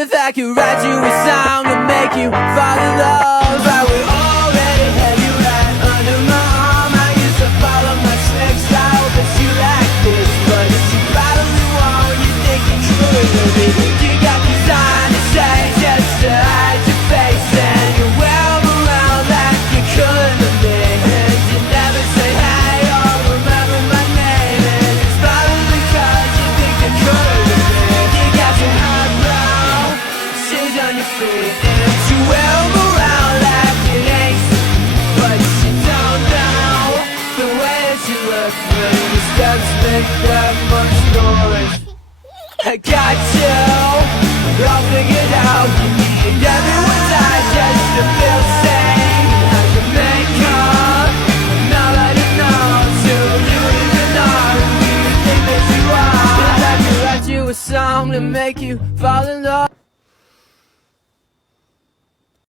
If I could write you a song to make you fall in love, I would already have you right under my arm. I used to follow my tricks, I hope that you like this, but if you probably won't, you think you could. You got designed to say just to hide your face, and you wear them around like you couldn't have been, and you never say hey or remember my name, and it's probably cause you think you could have been. You got your eyebrow shoes on your feet, and you wear them around like an ace, but you don't know the way that you look when your steps make that much noise. I got you all figured out. You need everyone's eyes just to feel safe. I can make up, nobody knows who you even are, who you think that you are. If I could write you a song to make you fall in love.